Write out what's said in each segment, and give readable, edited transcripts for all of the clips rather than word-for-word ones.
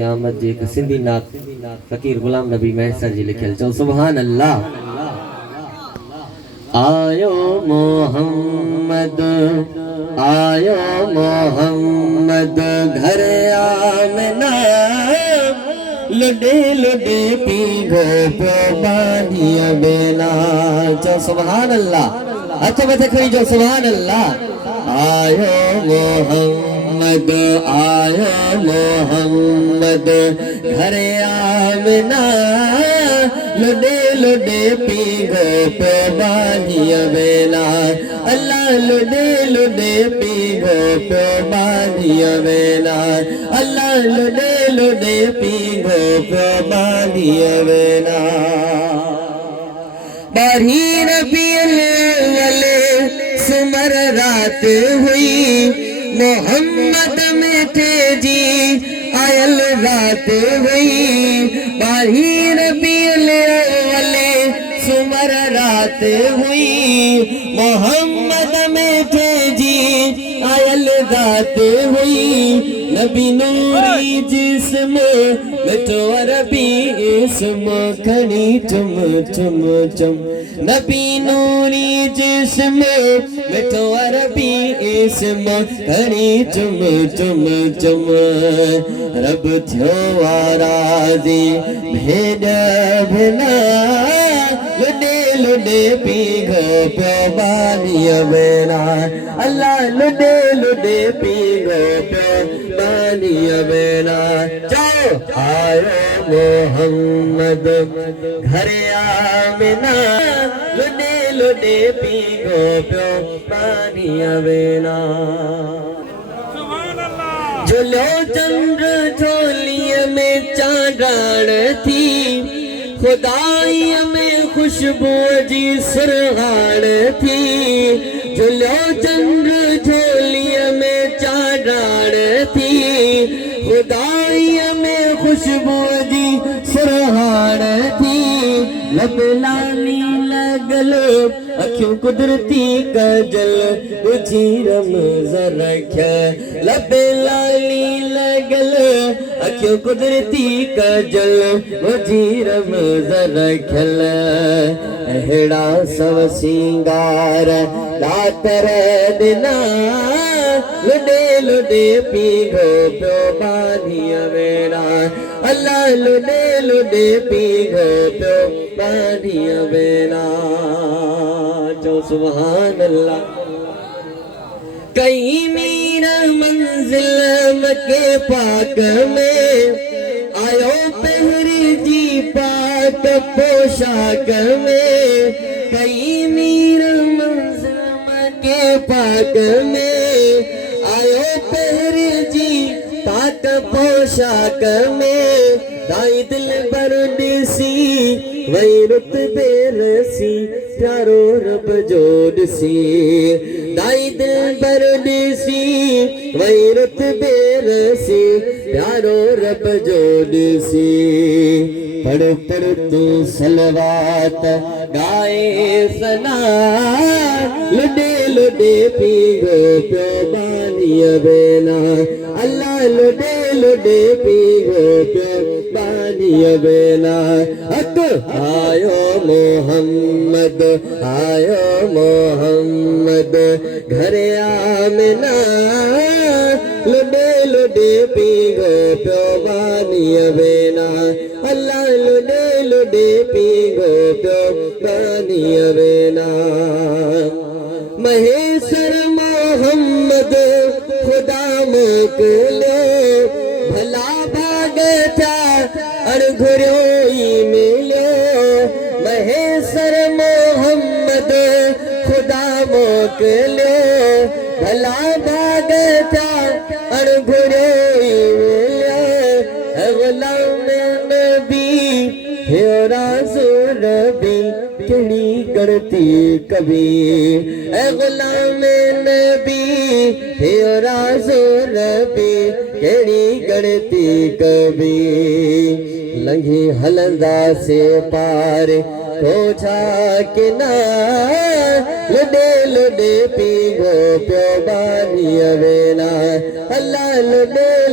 क़यामत जे एक सिंधी नात फ़कीर गुलाम नबी महसर जी लिखियल चओ सुभान अल्लाह। आयो मोहम्मद आयो मोहम्मद घर आमना लुडे लुडे पी गो बानिया बेला चओ सुभान अल्लाह। हथ मथे खड़ी चओ सुभान अल्लाह। आयो मोहम्मद आयो मोहम्मद घर आमना लुडे लुडे पी गो बानिया बेला अल्लाह लुडे लुडे पी गो बानिया बेला अल्लाह लुडे लुडे पी गो बानिया बेला। बारी रबीउल अव्वल सुमर रात हुई मोहम्मद मिठे जी आयल रात हुई। बारी रबीउल अव्वल सुमर रात हुई मोहम्मद मिठे जी आयल रात हुई। नबी नूरी जिस्म मिठो अरबी इस्म खड़ी चुम चुम चुम नबी नूरी जिस्म मिठो अरबी इस्म खड़ी चुम चुम चुम रब थियो आराज़ी भेड़ भिना लुडे लुडे पी गो पियो बानिया बेला अल्लाह लुडे लुडे पी गो पियो बानिया बेला। जाओ आयो मोहम्मद घर आमना लुडे लुडे पी गो पियो बानिया बेला। झुलो चंद्र झोलिय में चांडाण थी खुदाई में खुशबू जी सुरहान थी। झुलो चंद्र झोलिय में चांडाण थी खुदाई में खुशबू जी सुरहान थी। लब लाली लगल अखियों कुदरती गजल बुझी रमज़ रख्या लब लाली लगल अखियों कुदरती गजल बुझी रमज़ रख्यल अहिड़ा सब सिंगार दातर दिना लुडे लुडे पी गो पियो बानिया बेला अल्लाह लुडे लुडे पी गो पियो बानिया बेला चो सुभान अल्लाह। कई मीर मंजिल मके पाक में आयो पहरी जी पाक पोशाक में। कई मीर मंजिल मके पाक में आयो पहरी जी पाक पोशाक में। दाई दिल बर ॾिसी वही रुत बेरसी प्यारो रब जोड़सी दाई दिल बर ॾिसी वही रुत बेरसी प्यारो रब जोड़सी। पढ़ पढ़ तू सलवात गाए सना लुडे लुडे पी गो पियो बानिया बेला अल्लाह लुडे लुडे पी गो पियो बानिया बेला। हक आयो मोहम्मद आयो मोहम्मद घर आमना लुडे लुडे पी गो पियो बानिया बेला अल्लाह लुडे लुडे पी गो पियो बानिया बेला। महेश्वर मोहम्मद खुदा मोकलो भला भाग था अड़घुर्यो मिलो। महेश्वर मोहम्मद खुदा मोकलो भला भाग था अड़घुर्यो मिलो। गुलाम नबी हे रसूल नबी केड़ी करती कभी गुलाम नबी हे रसूल नबी केड़ी करती कभी। लंघी हलंदा से पार कोठा किना लुडे लुडे पी पीगो प्यो बानी अवेना अल्लाह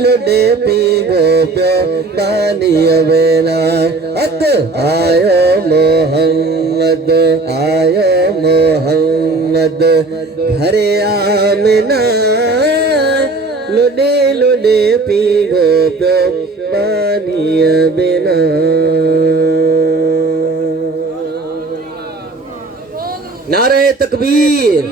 लुडे पीगो प्यो बानी अवेना अत आयो मोहम्मद घरे आमना लुडे पीगो प्यो बानी अवेना। नारे तकबीर।